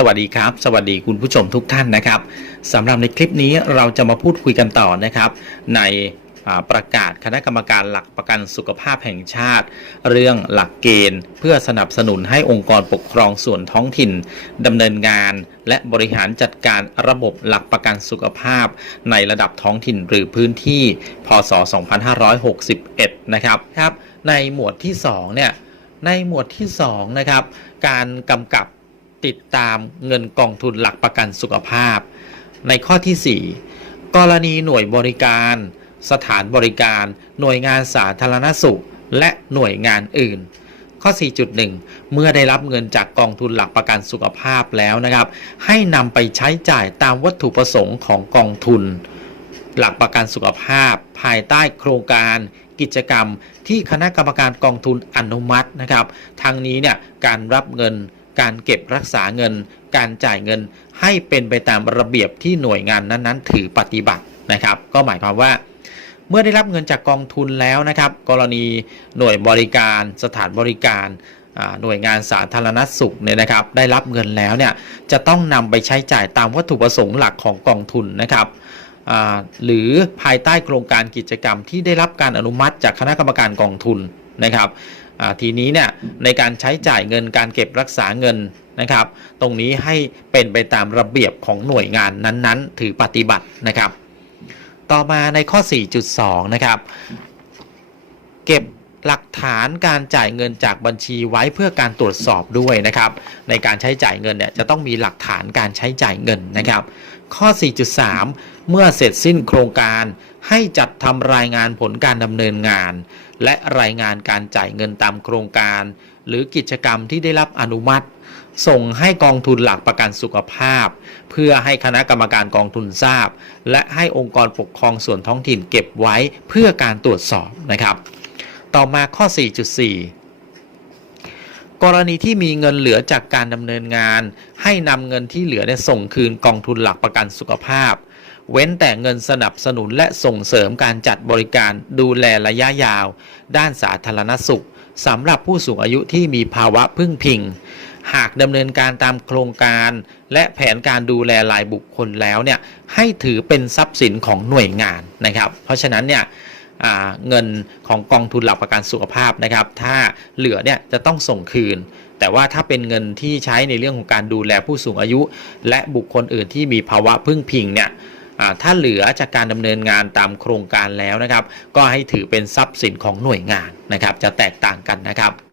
สวัสดีครับ สวัสดีคุณผู้ชมทุกท่านนะครับสำหรับในคลิปนี้เราจะมาพูดคุยกันต่อนะครับ ในประกาศคณะกรรมการหลักประกันสุขภาพแห่งชาติ เรื่องหลักเกณฑ์ เพื่อสนับสนุนให้องค์กรปกครองส่วนท้องถิ่นดำเนินงาน และบริหารจัดการระบบหลักประกันสุขภาพ ในระดับท้องถิ่นหรือพื้นที่ พศ 2561 นะครับครับ ในหมวดที่2เนี่ยในหมวดที่2นะครับการกำกับ ติดตามเงินกองทุนหลักประกันสุขภาพ ในข้อที่ 4 กรณีหน่วยบริการ สถานบริการ หน่วยงานสาธารณสุข และหน่วยงานอื่น ข้อ 4.1 เมื่อได้รับเงินจากกองทุนหลักประกันสุขภาพแล้วนะครับ ให้นำไปใช้จ่ายตามวัตถุประสงค์ของกองทุน หลักประกันสุขภาพ ภายใต้โครงการกิจกรรมที่คณะกรรมการกองทุนอนุมัตินะครับ ทั้งนี้เนี่ยการรับเงิน การเก็บรักษาเงิน การจ่ายเงินให้เป็นไปตามระเบียบที่หน่วยงานนั้นๆ ถือปฏิบัตินะครับ ก็หมายความว่า เมื่อได้รับเงินจากกองทุนแล้วนะครับ กรณีหน่วยบริการ สถานบริการหน่วยงานสาธารณสุขเนี่ยนะครับ ได้รับเงินแล้วเนี่ยจะต้องนำไปใช้จ่ายตามวัตถุประสงค์หลักของกองทุนนะครับหรือภายใต้โครงการกิจกรรมที่ได้รับการอนุมัติจากคณะกรรมการกองทุนนะครับ ทีนี้เนี่ยในการใช้จ่ายเงินการเก็บรักษาเงินนะครับ ตรงนี้ให้เป็นไปตามระเบียบของหน่วยงานนั้นๆ ถือปฏิบัตินะครับ ต่อมาในข้อ 4.2 นะครับ เก็บ หลักฐานการจ่ายเงินจากบัญชีไว้เพื่อการตรวจสอบด้วยนะครับ ในการใช้จ่ายเงินเนี่ยจะต้องมีหลักฐานการใช้จ่ายเงินนะครับ ข้อ 4.3 เมื่อเสร็จสิ้นโครงการให้จัดทำรายงานผลการดำเนินงาน และรายงานการจ่ายเงินตามโครงการ หรือกิจกรรมที่ได้รับอนุมัติ ส่งให้กองทุนหลักประกันสุขภาพ เพื่อให้คณะกรรมการกองทุนทราบ และให้องค์กรปกครองส่วนท้องถิ่นเก็บไว้เพื่อการตรวจสอบนะครับ ต่อมาข้อ 4.4 กรณีที่มีเงินเหลือจากการดำเนินงาน ให้นำเงินที่เหลือเนี่ยส่งคืนกองทุนหลักประกันสุขภาพ เว้นแต่เงินสนับสนุนและส่งเสริมการจัดบริการดูแลระยะยาว ด้านสาธารณสุขสำหรับผู้สูงอายุที่มีภาวะพึ่งพิง หากดำเนินการตามโครงการ และแผนการดูแลรายบุคคลแล้วเนี่ยให้ถือเป็นทรัพย์สินของหน่วยงานนะครับ เพราะฉะนั้นเนี่ย เงินของกองทุนหลักประกันสุขภาพนะครับ ถ้าเหลือเนี่ยจะต้องส่งคืน แต่ว่าถ้าเป็นเงินที่ใช้ในเรื่องของการดูแลผู้สูงอายุ และบุคคลอื่นที่มีภาวะพึ่งพิงเนี่ยถ้าเหลือจากการดำเนินงานตามโครงการแล้วนะครับ ก็ให้ถือเป็นทรัพย์สินของหน่วยงานนะครับ จะแตกต่างกันนะครับ